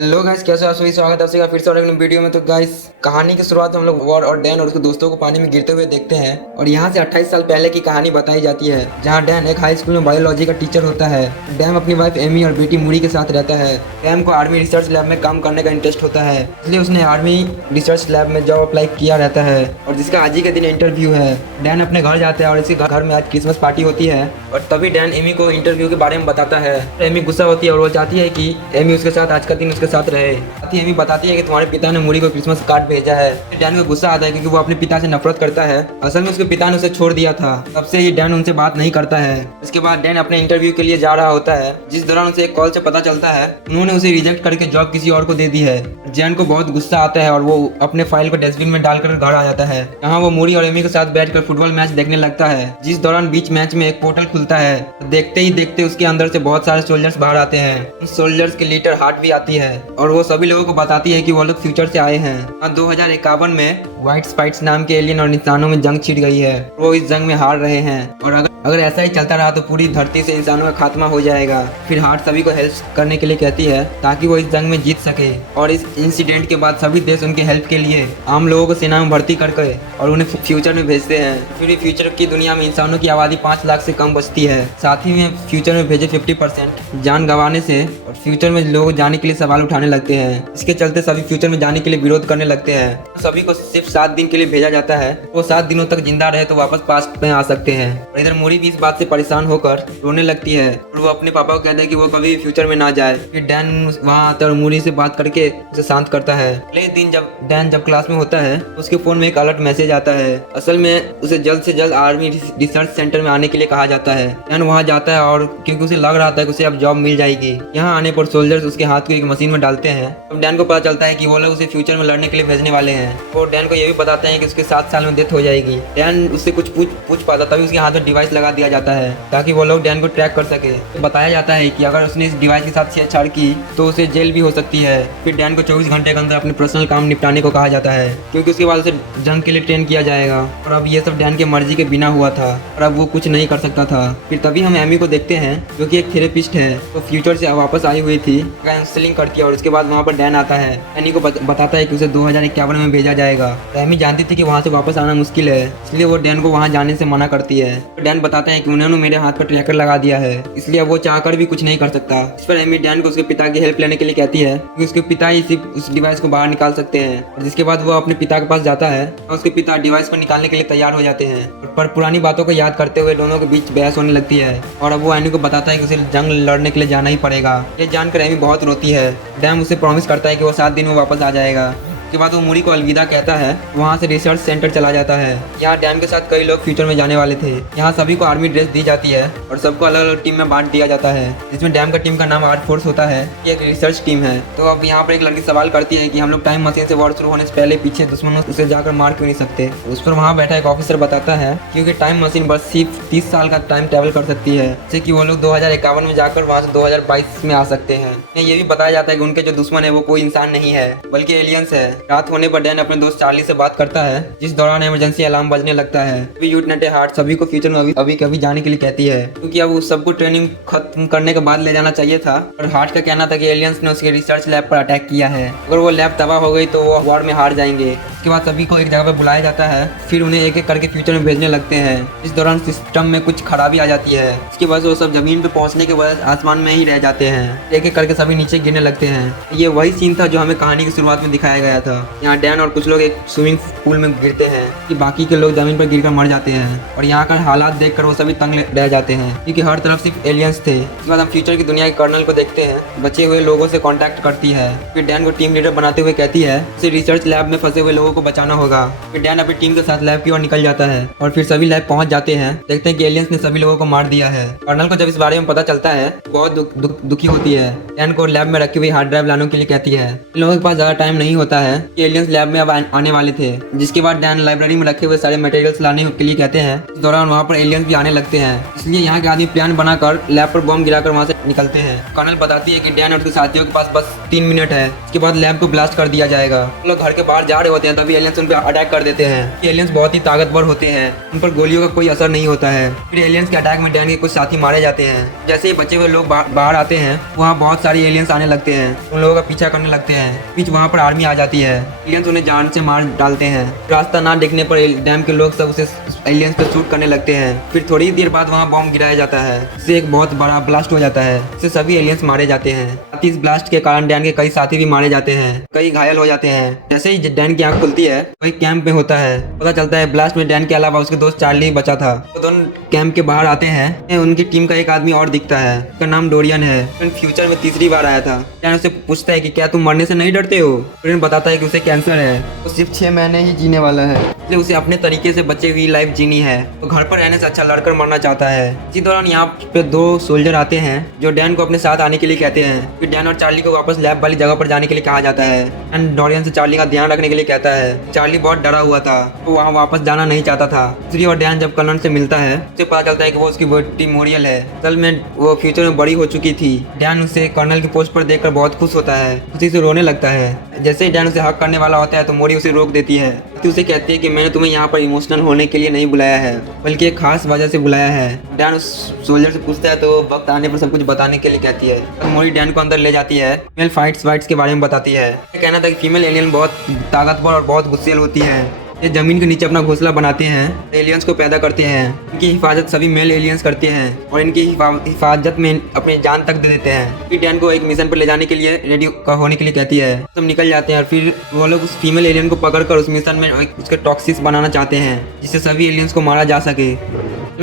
Hello guys, कैसे हो? सभी स्वागत है आपका फिर से और एक वीडियो में। तो गाइस, कहानी की शुरुआत हम लोग वॉर और डैन और उसके दोस्तों को पानी में गिरते हुए देखते हैं और यहाँ से 28 साल पहले की कहानी बताई जाती है, जहाँ डैन एक हाई स्कूल में बायोलॉजी का टीचर होता है। डैम अपनी वाइफ एमी और बेटी मूरी के साथ रहता है। डैम को आर्मी रिसर्च लैब में काम करने का इंटरेस्ट होता है, इसलिए उसने आर्मी रिसर्च लैब में जॉब अप्लाई किया रहता है और जिसका आज ही के दिन इंटरव्यू है। डैन अपने घर जाता है और इसी घर में आज क्रिसमस पार्टी होती है और तभी डैन एमी को इंटरव्यू के बारे में बताता है। एमी गुस्सा होती है और वो चाहती है कि एमी उसके साथ आज का दिन उसके साथ रहे। एमी बताती है कि तुम्हारे पिता ने मूरी को क्रिसमस कार्ड भेजा है। डैन को गुस्सा आता है क्योंकि वो अपने पिता से नफरत करता है। असल में उसके पिता ने उसे छोड़ दिया था, तब से ही डैन उनसे बात नहीं करता है। इसके बाद डैन अपने इंटरव्यू के लिए जा रहा होता है, जिस दौरान उसे एक कॉल से पता चलता है उन्होंने उसे रिजेक्ट करके जॉब किसी और को दे दी है। डैन को बहुत गुस्सा आता है और वो अपने फाइल को डस्टबिन में डालकर घर आ जाता है। यहाँ वो मूरी और एमी के साथ बैठकर फुटबॉल मैच देखने लगता है, जिस दौरान बीच मैच में एक पोर्टल खुलता है। देखते ही देखते उसके अंदर से बहुत सारे सोल्जर्स बाहर आते हैं। उन सोल्जर्स की लीडर हार्ट भी आती है और वो सभी लोगों को बताती है कि वो लोग फ्यूचर से आए हैं। 2051 में व्हाइट स्पाइट्स नाम के एलियन और इंसानों में जंग छिड़ गई है। वो इस जंग में हार रहे हैं और अगर ऐसा ही चलता रहा तो पूरी धरती से इंसानों का खात्मा हो जाएगा। फिर हार्ट सभी को हेल्प करने के लिए कहती है ताकि वो इस जंग में जीत सके। और इस इंसिडेंट के बाद सभी देश उनके हेल्प के लिए आम लोगों को सेना में भर्ती करके और उन्हें फ्यूचर में भेजते हैं। फिर फ्यूचर की दुनिया में इंसानों की आबादी 5 लाख से कम बचती है। साथ ही में फ्यूचर में भेजे 50% जान गंवाने से और फ्यूचर में लोग जाने के लिए सवाल उठाने लगते हैं। इसके चलते सभी फ्यूचर में जाने के लिए विरोध करने लगते हैं। सभी को सिर्फ 7 दिन के लिए भेजा जाता है। वो 7 दिनों तक जिंदा रहे तो वापस पास्ट में आ सकते हैं। और इधर मूरी भी इस बात से परेशान होकर रोने लगती है और वो अपने पापा को कहता है कि वो कभी फ्यूचर में ना जाए। फिर डैन वहाँ आता है और मूरी से बात करके उसे शांत करता है। अगले दिन जब डैन क्लास में होता है उसके फोन में एक अलर्ट मैसेज आता है। असल में उसे जल्द से जल्द आर्मी रिसर्च सेंटर में आने के लिए कहा जाता है। डैन वहाँ जाता है और क्योंकि उसे लग रहा था कि उसे अब जॉब मिल जाएगी। यहाँ आने पर सोल्जर्स उसके हाथ को एक मशीन में डालते हैं। तब डैन को पता चलता है कि वो लोग उसे फ्यूचर में लड़ने के लिए भेजने वाले हैं और डैन को ये भी बताते हैं कि उसके 7 साल में डेथ हो जाएगी। डैन उससे कुछ पूछ पाता, तभी उसके हाथ में डिवाइस लगा दिया जाता है ताकि वो लोग डैन को ट्रैक कर सके। तो बताया जाता है कि अगर उसने इस डिवाइस के साथ छेड़छाड़ की तो उसे जेल भी हो सकती है। फिर डैन को 24 घंटे के अंदर अपने पर्सनल काम निपटाने को कहा जाता है क्योंकि उसके बाद उसे जंग के लिए ट्रेन किया जाएगा। और अब ये सब डैन के मर्जी के बिना हुआ था और अब वो कुछ नहीं कर सकता था। फिर तभी हम एमी को देखते हैं जो कि एक थेरेपिस्ट है, तो फ्यूचर से वापस आई हुई थी, काउंसलिंग करती है। और उसके बाद वहाँ पर डैन आता है, एमी को बताता है कि उसे 2051 में भेजा जाएगा। एमी जानती थी कि वहाँ से वापस आना मुश्किल है, इसलिए वो डैन को वहाँ जाने से मना करती है। तो डैन बताते हैं कि उन्होंने मेरे हाथ पर ट्रैकर लगा दिया है, इसलिए वो चाहकर भी कुछ नहीं कर सकता। इस पर एमी डैन को उसके पिता की हेल्प लेने के लिए कहती है कि उसके पिता ही सिर्फ उस डिवाइस को बाहर निकाल सकते हैं। जिसके बाद वो अपने पिता के पास जाता है और उसके पिता डिवाइस को निकालने के लिए तैयार हो जाते हैं। पर पुरानी बातों को याद करते हुए दोनों के बीच बहस होने लगती है और अब वो एमी को बताता है कि उसे जंग लड़ने के लिए जाना ही पड़ेगा। ये जानकर एमी बहुत रोती है। डैन उसे प्रॉमिस करता है कि वो 7 दिन में वापस आ जाएगा। उसके बाद वो मूरी को अलविदा कहता है, वहाँ से रिसर्च सेंटर चला जाता है। यहाँ डैन के साथ कई लोग फ्यूचर में जाने वाले थे। यहाँ सभी को आर्मी ड्रेस दी जाती है और सबको अलग अलग टीम में बांट दिया जाता है, जिसमें डैम का टीम का नाम आर्ट फोर्स होता है। ये एक रिसर्च टीम है। तो अब यहाँ पर एक लड़की सवाल करती है कि हम लोग टाइम मशीन से वॉर शुरू होने से पहले पीछे दुश्मनों उसे जाकर मार क्यों नहीं सकते। उस पर वहाँ बैठा एक ऑफिसर बताता है क्योंकि टाइम मशीन बस सिर्फ 30 साल का टाइम ट्रेवल कर सकती है, जैसे कि वो लोग 2051 में जाकर वहाँ से 2022 में आ सकते हैं। ये भी बताया जाता है कि उनके जो दुश्मन है वो कोई इंसान नहीं है बल्कि एलियंस है। रात होने पर डैन अपने दोस्त चार्ली से बात करता है, जिस दौरान इमरजेंसी अलार्म बजने लगता है। यूटनेट हार्ट सभी को फ्यूचर में अभी कभी जाने के लिए कहती है क्योंकि अब उस सबको ट्रेनिंग खत्म करने के बाद ले जाना चाहिए था। और हार्ट का कहना था कि एलियंस ने उसके रिसर्च लैब पर अटैक किया है, अगर वो लैब तबाह हो गई तो वो वॉर में हार जाएंगे। उसके बाद सभी को एक जगह पर बुलाया जाता है, फिर उन्हें एक एक करके फ्यूचर में भेजने लगते हैं। इस दौरान सिस्टम में कुछ खराबी आ जाती है, इसकी वजह से वो सब जमीन पे पहुंचने के बाद आसमान में ही रह जाते हैं। एक एक करके सभी नीचे गिरने लगते हैं। ये वही सीन था जो हमें कहानी की शुरुआत में दिखाया गया था। यहाँ डैन और कुछ लोग एक स्विमिंग पूल में गिरते हैं कि बाकी के लोग जमीन पर गिरकर मर जाते हैं और यहाँ का हालात देखकर वो सभी तंग रह जाते हैं क्योंकि हर तरफ सिर्फ एलियंस थे। इसके बाद हम फ्यूचर की दुनिया के कर्नल को देखते हैं, बचे हुए लोगों से कांटेक्ट करती है। फिर डैन को टीम लीडर बनाते हुए कहती है उसे रिसर्च लैब में फंसे हुए लोगों को बचाना होगा। फिर डैन अपनी टीम के साथ लैब की ओर निकल जाता है और फिर सभी लैब पहुंच जाते हैं। देखते हैं कि एलियंस ने सभी लोगों को मार दिया है। कर्नल को जब इस बारे में पता चलता है बहुत दुखी होती है। डैन को लैब में रखी हुई हार्ड ड्राइव लाने के लिए कहती है। इन लोगों के पास ज्यादा टाइम नहीं होता है कि एलियंस लैब में अब आने वाले थे। जिसके बाद डैन लाइब्रेरी में रखे हुए सारे मटेरियल्स लाने के लिए कहते हैं। इस दौरान वहाँ पर एलियंस भी आने लगते हैं, इसलिए यहाँ के आदमी प्लान बनाकर लैब पर बम गिराकर वहाँ से निकलते हैं। कर्नल बताती है कि डैन और उसके साथियों के पास बस 3 मिनट है, इसके बाद लैब को ब्लास्ट कर दिया जाएगा। लोग घर के बाहर जा रहे होते हैं तभी एलियंस उन पर अटैक कर देते हैं। एलियंस बहुत ही ताकतवर होते हैं, उन पर गोलियों का कोई असर नहीं होता है। फिर एलियंस के अटैक में डैन के कुछ साथी मारे जाते हैं। जैसे ही बचे हुए लोग बाहर आते हैं, वहाँ बहुत सारे एलियंस आने लगते हैं, उन लोगों का पीछा करने लगते हैं। बीच वहाँ पर आर्मी आ जाती है, एलियंस उन्हें जान से मार डालते हैं। रास्ता ना देखने पर डैम के लोग सब उसे एलियंस पे शूट करने लगते हैं। फिर थोड़ी देर बाद वहाँ बॉम्ब गिराया जाता है, इससे एक बहुत बड़ा ब्लास्ट हो जाता है, इससे सभी एलियंस मारे जाते हैं। इस ब्लास्ट के कारण डैन के कई साथी भी मारे जाते हैं, कई घायल हो जाते हैं। जैसे ही डैन की आंख खुलती है, वही कैंप में होता है। पता चलता है ब्लास्ट में डैन के अलावा उसके दोस्त चार्ली ही बचा था। तो दोनों कैंप के बाहर आते हैं, उनकी टीम का एक आदमी और दिखता है, उसका नाम डोरियन है। फ्यूचर में तीसरी बार आया था। डैन उससे पूछता है कि क्या तुम मरने से नहीं डरते हो? डोरियन बताता है कि उसे कैंसर है, वो सिर्फ 6 महीने ही जीने वाला है, इसलिए उसे अपने तरीके से बचे हुई लाइफ जीनी है। तो घर पर रहने से अच्छा लड़कर मरना चाहता है। इसी दौरान यहाँ पे 2 सोल्जर आते हैं जो डैन को अपने साथ आने के लिए कहते हैं। फिर डैन और चार्ली को वापस लैब वाली जगह पर जाने के लिए कहा जाता है। एंड डोरियन से चार्ली का ध्यान रखने के लिए कहता है। चार्ली बहुत डरा हुआ था, तो वहाँ वापस जाना नहीं चाहता था। दूसरी ओर डैन जब कर्नल से मिलता है, उसे पता चलता है कि वो उसकी बेटी मोरियल है। असल में वो फ्यूचर में बड़ी हो चुकी थी। डैन उसे कर्नल की पोस्ट पर देखकर बहुत खुश होता है, उसी से रोने लगता है। जैसे ही डैन उसे हक करने वाला होता है तो मोरी उसे रोक देती है। उसे कहती है कि मैंने तुम्हें यहाँ पर इमोशनल होने के लिए नहीं बुलाया है, बल्कि एक खास वजह से बुलाया है। डैन उस सोल्जर से पूछता है तो वक्त आने पर सब कुछ बताने के लिए कहती है। तो मोरी डैन को अंदर ले जाती है, फीमेल फाइट्स के बारे में बताती है। कहना था कि फीमेल एलियन बहुत ताकतवर और बहुत गुस्सेल होती है। ये जमीन के नीचे अपना घोंसला बनाते हैं, एलियंस को पैदा करते हैं। इनकी हिफाजत सभी मेल एलियंस करते हैं और इनकी हिफाजत में अपनी जान तक दे देते हैं। फिर डैन को एक मिशन पर ले जाने के लिए रेडी होने के लिए कहती है। सब निकल जाते हैं और फिर वो लोग उस फीमेल एलियन को पकड़कर उस मिशन में उसके टॉक्सिस बनाना चाहते हैं, जिससे सभी एलियंस को मारा जा सके।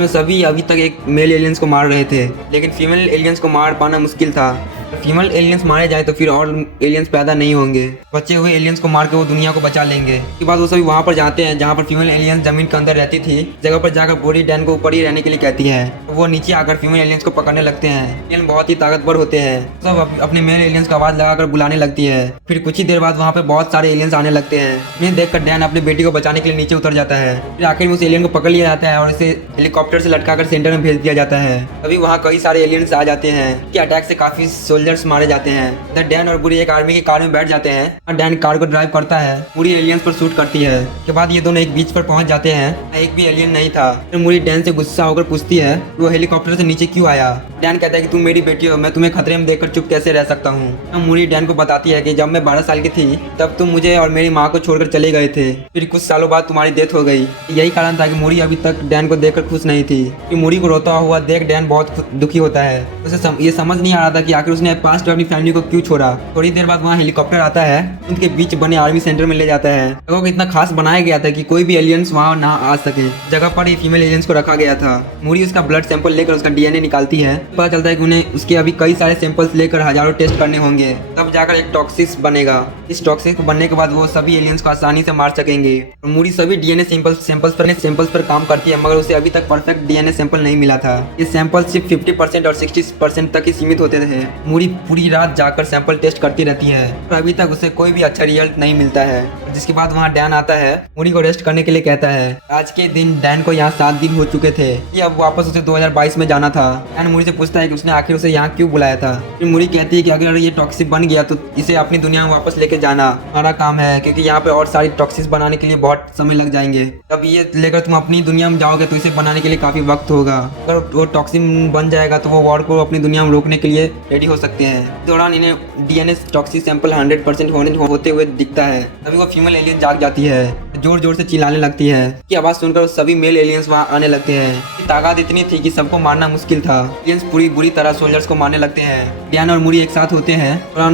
सभी अभी तक एक मेल एलियंस को मार रहे थे, लेकिन फीमेल एलियंस को मार पाना मुश्किल था। फीमेल एलियंस मारे जाए तो फिर और एलियंस पैदा नहीं होंगे। बचे हुए एलियंस को मार के वो दुनिया को बचा लेंगे। इसके बाद वो सभी वहाँ पर जाते हैं जहाँ पर फीमेल एलियंस जमीन के अंदर रहती थी। जगह पर जाकर बोरी डैन को ऊपर ही रहने के लिए कहती है। तो वो नीचे आकर फीमेल एलियंस को पकड़ने लगते हैं। एलियन बहुत ही ताकतवर होते हैं, सब अपने मेल एलियंस को आवाज लगाकर बुलाने लगती है। फिर कुछ ही देर बाद वहाँ पे बहुत सारे एलियंस आने लगते हैं। उन्हें देखकर डैन अपनी बेटी को बचाने के लिए नीचे उतर जाता है। फिर आखिर में उस एलियन को पकड़ लिया जाता है और इसे हेलीकॉप्टर से लटकाकर सेंटर में भेज दिया जाता है। तभी वहाँ कई सारे एलियंस आ जाते हैं। कि अटैक से काफी सोल्जर्स मारे जाते हैं। इधर डैन और बुरी एक आर्मी की कार में बैठ जाते हैं और डैन कार को ड्राइव करता है। पूरी एलियंस पर शूट करती है। के बाद ये दोनों एक बीच पर पहुंच जाते हैं। एक भी एलियन नहीं था। फिर मुरी डैन से गुस्सा होकर पूछती है वो हेलीकॉप्टर से नीचे क्यों आया। डैन कहता है कि तुम मेरी बेटी हो, मैं तुम्हें खतरे में देखकर चुप कैसे रह सकता हूँ। मुरी डैन को बताती है कि जब मैं 12 साल की थी तब तुम मुझे और मेरी माँ को छोड़कर चले गए थे। फिर कुछ सालों बाद तुम्हारी डेथ हो गई। यही कारण था कि मुरी अभी तक डैन को देखकर खुश नहीं थी। मुरी को रोता हुआ देख डैन बहुत दुखी होता है। उसे ये समझ नहीं आ रहा था कि आखिर उसने पास्ट में अपनी फैमिली को क्यों छोड़ा। थोड़ी देर बाद वहाँ हेलीकॉप्टर आता है, उनके बीच बने आर्मी सेंटर में ले जाता है। जगह को इतना खास बनाया गया था कि कोई भी एलियंस वहाँ ना आ सके। जगह पर ही फीमेल एलियंस को रखा गया था। मुरी उसका ब्लड सैंपल लेकर उसका डीएनए निकालती है। पता चलता है कि उन्हें उसके अभी कई सारे सैंपल्स लेकर हजारों टेस्ट करने होंगे, तब जाकर एक टॉक्सिस बनेगा। इस टॉक्सिस बनने के बाद वो सभी एलियंस को आसानी से मार सकेंगे। और मुरी सभी डीएनए सैंपल्स पर काम करती है, मगर उसे अभी तक परफेक्ट डीएनए सैंपल नहीं मिला था। ये सैंपल सिर्फ 50% और 60% तक ही सीमित होते थे। मुरी पूरी रात जाकर सैंपल टेस्ट करती रहती है, पर अभी तक उसे कोई भी अच्छा रिजल्ट नहीं मिलता है। जिसके बाद वहाँ डैन आता है, मुरी को रेस्ट करने के लिए कहता है। आज के दिन डैन को यहाँ 7 दिन हो चुके थे, कि अब वापस उसे 2022 में जाना था। डैन मुरी से पूछता है कि उसने आखिर उसे यहाँ क्यों बुलाया था। फिर मुरी कहती है कि अगर ये टॉक्सिक बन गया तो इसे अपनी दुनिया में वापस लेके जाना हमारा काम है, क्योंकि यहाँ पे और सारी टॉक्सिस बनाने के लिए बहुत समय लग जाएंगे। तब ये लेकर तुम अपनी दुनिया में जाओगे तो इसे बनाने के लिए काफी वक्त होगा। अगर वो टॉक्सिन बन जाएगा तो वो वॉर को अपनी दुनिया में रोकने के लिए रेडी हो सकते हैं। इस दौरान इन्हें डीएनए टॉक्सिक सैंपल 100% होते हुए दिखता है। तभी वो फीमेल एलियन जाग जाती है, जोर जोर से चिल्लाने लगती है। की आवाज सुनकर सभी मेल एलियंस वहाँ आने लगते हैं। ताकत इतनी थी कि सबको मारना मुश्किल था। एलियंस पूरी बुरी तरह सोल्जर्स को मारने लगते हैं। डैन और मुरी एक साथ होते हैं और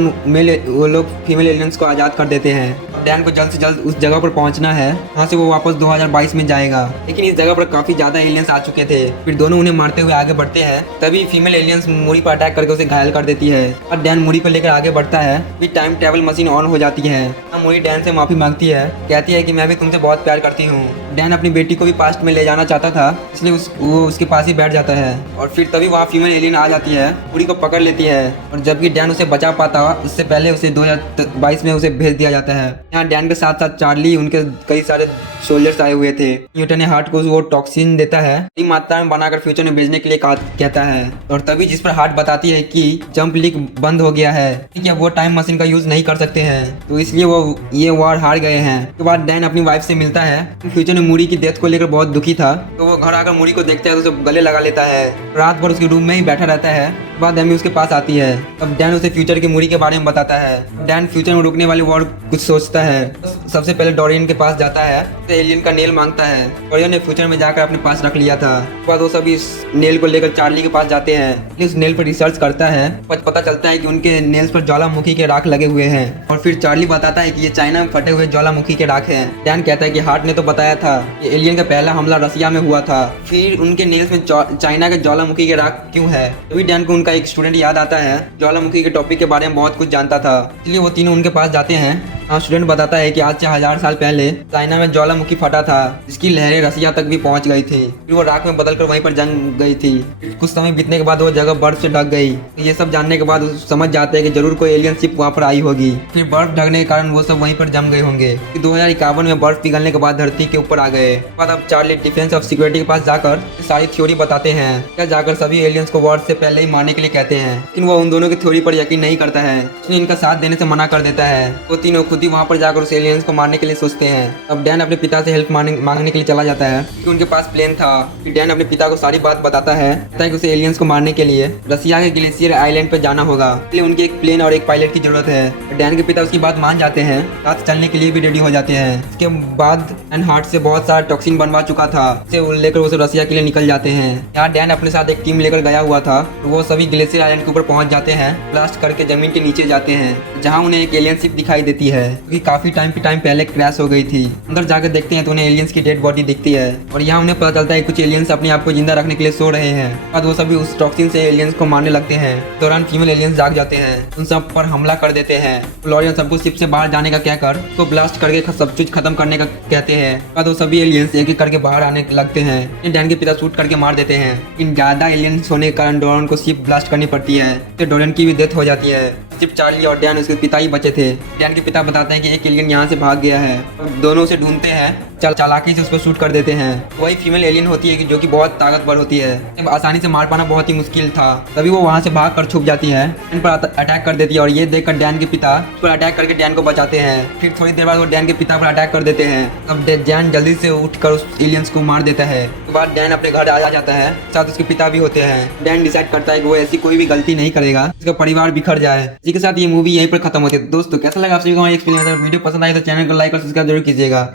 वो लोग फीमेल एलियंस को आजाद कर देते हैं। डैन को जल्द से जल्द उस जगह पर पहुंचना है, वहाँ से वो वापस 2022 में जाएगा। लेकिन इस जगह पर काफी ज्यादा एलियंस आ चुके थे। फिर दोनों उन्हें मारते हुए आगे बढ़ते हैं। तभी फीमेल एलियंस मुरी पर अटैक करके उसे घायल कर देती है और डैन मुरी को लेकर आगे बढ़ता है। फिर टाइम ट्रेवल मशीन ऑन हो जाती है। मुरी डैन से माफी मांगती है, कहती है कि मैं भी तुमसे बहुत प्यार करती हूँ। डैन अपनी बेटी को भी पास्ट में ले जाना चाहता था, इसलिए वो उसके पास ही बैठ जाता है और फिर तभी वहाँ फीमेल एलियन आ जाती है, पूरी को पकड़ लेती है और जबकि डैन उसे बचा पाता उससे पहले उसे 2022 में उसे भेज दिया जाता है। यहाँ डैन के साथ साथ चार्ली, उनके कई सारे सोल्जर्स आए हुए थे। न्यूटन ने हार्ट को वो टॉक्सिन देता है, बड़ी मात्रा में बनाकर फ्यूचर में भेजने के लिए कहता है और तभी जिस पर हार्ट बताती है कि जंप लीक बंद हो गया है, कि अब वो टाइम मशीन का यूज नहीं कर सकते हैं, तो इसलिए वो ये वॉर हार गए हैं। उसके बाद डैन अपनी वाइफ से मिलता है। फ्यूचर में मूरी की डेथ को लेकर बहुत दुखी था, तो वो घर आकर मूरी को देखता है तो उसे गले लगा लेता है, रात भर उसके रूम में ही बैठा रहता है। बाद एमी उसके पास आती है, तब डैन उसे फ्यूचर की मूरी के बारे में बताता है। डैन फ्यूचर में रुकने वाली वॉर कुछ सोचता है। सबसे पहले डोरियन के पास जाता है, तो एलियन का नेल मांगता है। डोरियन ने फ्यूचर में जाकर अपने पास रख लिया था। उसके बाद वो सभी इस नेल को लेकर चार्ली के पास जाते हैं। उस नेल पर रिसर्च करता है, पता चलता है कि उनके नेल्स पर ज्वालामुखी के राख लगे हुए हैं और फिर चार्ली बताता है कि ये चाइना में फटे हुए ज्वालामुखी के राख हैं। डैन कहता है कि हार्ट ने तो बताया था कि एलियन का पहला हमला रसिया में हुआ था, फिर उनके नेल्स में चाइना के ज्वालामुखी के राख क्यों है। तभी डैन को उनका एक स्टूडेंट याद आता है, ज्वालामुखी के टॉपिक के बारे में बहुत कुछ जानता था, इसलिए वो तीनों उनके पास जाते हैं। स्टूडेंट बताता है कि आज से 1000 साल पहले चाइना में ज्वालामुखी फटा था, जिसकी लहरें रसिया तक भी पहुंच गई थी, फिर वो राख में बदलकर वहीं पर जंग गई थी। कुछ समय बीतने के बाद वो जगह बर्फ से ढक गई। ये सब जानने के बाद वो समझ जाते हैं कि जरूर कोई एलियन शिप वहाँ पर आई होगी। फिर बर्फ ढकने के कारण वो सब वहीं पर जम गए होंगे। 2051 में बर्फ पिघलने के बाद धरती के ऊपर आ गए। बाद अब चार्ली डिफेंस ऑफ सिक्योरिटी के पास जाकर सारी थ्योरी बताते हैं। क्या जाकर सभी एलियंस को वॉर से पहले ही मारने के लिए कहते हैं, लेकिन वो उन दोनों की थ्योरी पर यकीन नहीं करता है, इसलिए इनका साथ देने से मना कर देता है। वो तीनों खुद ही वहाँ पर जाकर एलियंस को मारने के लिए सोचते हैं। अब डैन अपने पिता से हेल्प मांगने के लिए चला जाता है कि उनके पास प्लेन था। फिर डैन अपने पिता को सारी बात बताता है कि उसे एलियंस को मारने के लिए रसिया के ग्लेशियर आइलैंड पर जाना होगा, इसलिए उनके एक प्लेन और एक पायलट की जरूरत है। डैन के पिता उसकी बात मान जाते हैं, साथ चलने के लिए भी रेडी हो जाते हैं। इसके बाद डैन हार्ट से बहुत सारा टॉक्सिन बनवा चुका था, उसे लेकर उसे रसिया के लिए निकल जाते हैं। यहाँ डैन अपने साथ एक टीम लेकर गया हुआ था, तो वो सभी ग्लेशियर आइलैंड के ऊपर पहुंच जाते हैं, ब्लास्ट करके जमीन के नीचे जाते हैं, जहाँ उन्हें एक एलियन शिप दिखाई देती है, क्योंकि काफी टाइम पहले क्रैश हो गई थी। अंदर जाकर देखते हैं तो उन्हें एलियंस की डेड बॉडी दिखती है और यहाँ उन्हें पता चलता है कुछ एलियंस अपने आप को जिंदा रखने के लिए सो रहे हैं। बाद वो सभी उस टॉक्सिन से एलियंस को मारने लगते हैं। दौरान फीमेल एलियंस जाग जाते हैं, उन सब पर हमला कर देते हैं। फ्लोरियन सबको शिप से बाहर जाने का कहकर उसको ब्लास्ट करके सब कुछ खत्म करने का कहते हैं। बाद वो सभी एलियंस एक एक करके बाहर आने लगते हैं। डैन के पिता शूट करके मार देते हैं। इन ज्यादा एलियंस होने के कारण डोरियन को शिप ब्लास्ट करनी पड़ती है, तो डोरियन की भी डेथ हो जाती है। सिर्फ चार्ली और डैन उसके पिता ही बचे थे। डैन के पिता बताते हैं कि एक एलियन यहाँ से भाग गया है, दोनों उसे ढूंढते हैं, चालाकी से उस पर शूट कर देते हैं। वही फीमेल एलियन होती है जो कि बहुत ताकतवर होती है, आसानी से मार पाना बहुत ही मुश्किल था। तभी वो वहाँ से भाग कर छुप जाती है, डैन पर अटैक कर देती है और ये देखकर डैन के पिता उस पर अटैक करके डैन को बचाते हैं। फिर थोड़ी देर बाद वो डैन के पिता पर अटैक कर देते हैं। अब डैन जल्दी से उठकर उस एलियंस को मार देता है। उसके बाद डैन अपने घर आ जाता है, साथ उसके पिता भी होते हैं। डैन डिसाइड करता है कि वो ऐसी कोई भी गलती नहीं करेगा उसका परिवार बिखर जाए। इसी के साथ ये मूवी यहीं पर खत्म होती है। दोस्तों कैसा लगा आप सभी को हमारी एक्सपीरियंस? वीडियो पसंद आए तो चैनल को लाइक और सब्सक्राइब जरूर कीजिएगा।